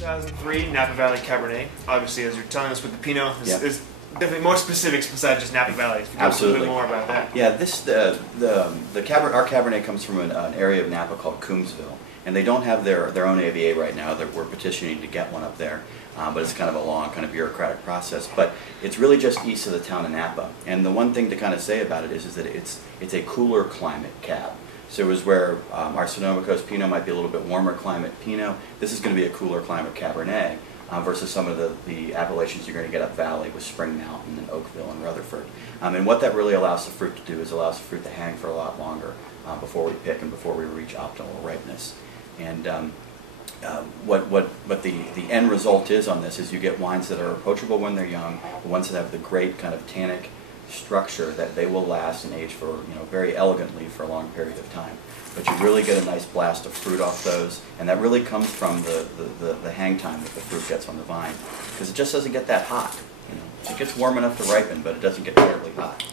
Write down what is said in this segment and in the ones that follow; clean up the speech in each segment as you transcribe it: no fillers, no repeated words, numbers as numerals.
2003 Napa Valley Cabernet. Obviously, as you're telling us with the Pinot, Yep. there's definitely more specifics besides just Napa Valley. If you Absolutely. a little bit more about that. Yeah, our Cabernet comes from an area of Napa called Coombsville, and they don't have their own AVA right now. We're petitioning to get one up there, but it's kind of a long, kind of bureaucratic process. But it's really just east of the town of Napa, and the one thing to kind of say about it is that it's a cooler climate cab. So it was where our Sonoma Coast Pinot might be a little bit warmer climate Pinot. This is going to be a cooler climate Cabernet versus some of the appellations you're going to get up valley with Spring Mountain and Oakville and Rutherford. And what that really allows the fruit to do is allows the fruit to hang for a lot longer before we pick and before we reach optimal ripeness. And what the end result is on this is you get wines that are approachable when they're young, the ones that have the great kind of tannic structure that they will last and age for, very elegantly for a long period of time. But you really get a nice blast of fruit off those, and that really comes from the hang time that the fruit gets on the vine, because it just doesn't get that hot. It gets warm enough to ripen, but it doesn't get terribly hot.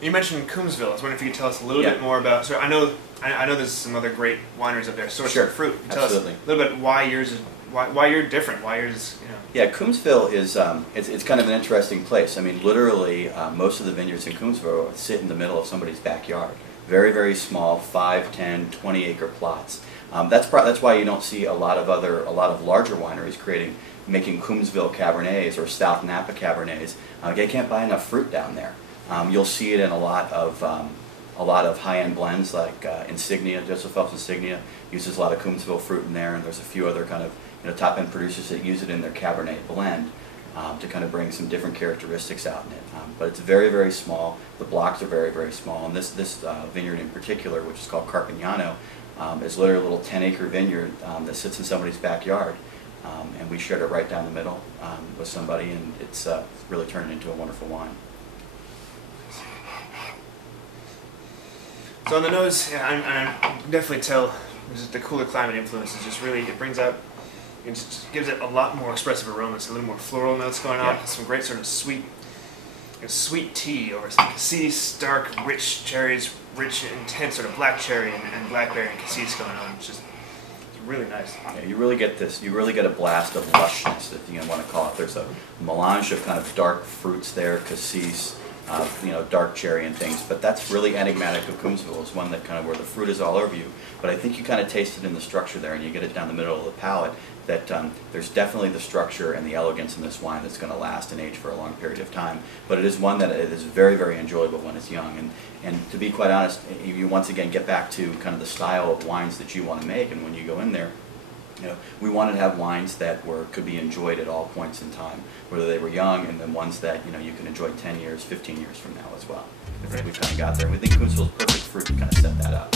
You mentioned Coombsville. I was wondering if you could tell us a little Yeah. bit more about. So I know there's some other great wineries up there sourcing Sure. fruit. Tell Absolutely. us a little bit why yours is why you're different. Why yours, Yeah, Coombsville is it's kind of an interesting place. I mean, literally, most of the vineyards in Coombsville sit in the middle of somebody's backyard. Very, very small, 5, 10, 20-acre plots. That's why you don't see a lot of larger wineries making Coombsville Cabernets or South Napa Cabernets. They can't buy enough fruit down there. You'll see it in a lot of high-end blends like Insignia. Joseph Phelps Insignia uses a lot of Coombsville fruit in there, and there's a few other kind of top-end producers that use it in their Cabernet blend to kind of bring some different characteristics out in it. But it's very, very small. The blocks are very, very small, and this vineyard in particular, which is called Carpignano, is literally a little 10-acre vineyard that sits in somebody's backyard, and we shared it right down the middle with somebody, and it's really turned into a wonderful wine. So on the nose, I definitely tell just the cooler climate influence is just really, it brings out, it just gives it a lot more expressive aromas, a little more floral notes going on, Yeah. some great sort of sweet tea over some cassis, dark, rich cherries, rich, intense sort of black cherry and blackberry and cassis going on. It's really nice. Yeah, you really get this. You really get a blast of lushness, if you want to call it. There's a melange of kind of dark fruits there, cassis, dark cherry and things, but that's really enigmatic of Coombsville. Is one that kind of where the fruit is all over you, but I think you kind of taste it in the structure there, and you get it down the middle of the palate. That there's definitely the structure and the elegance in this wine that's going to last and age for a long period of time. But it is one that it is very, very enjoyable when it's young. And to be quite honest, you once again get back to kind of the style of wines that you want to make. And when you go in there, we wanted to have wines that could be enjoyed at all points in time, whether they were young, and then ones that you can enjoy 10 years, 15 years from now as well. We've kind of got there. We think Coombsville's perfect fruit to kind of set that up.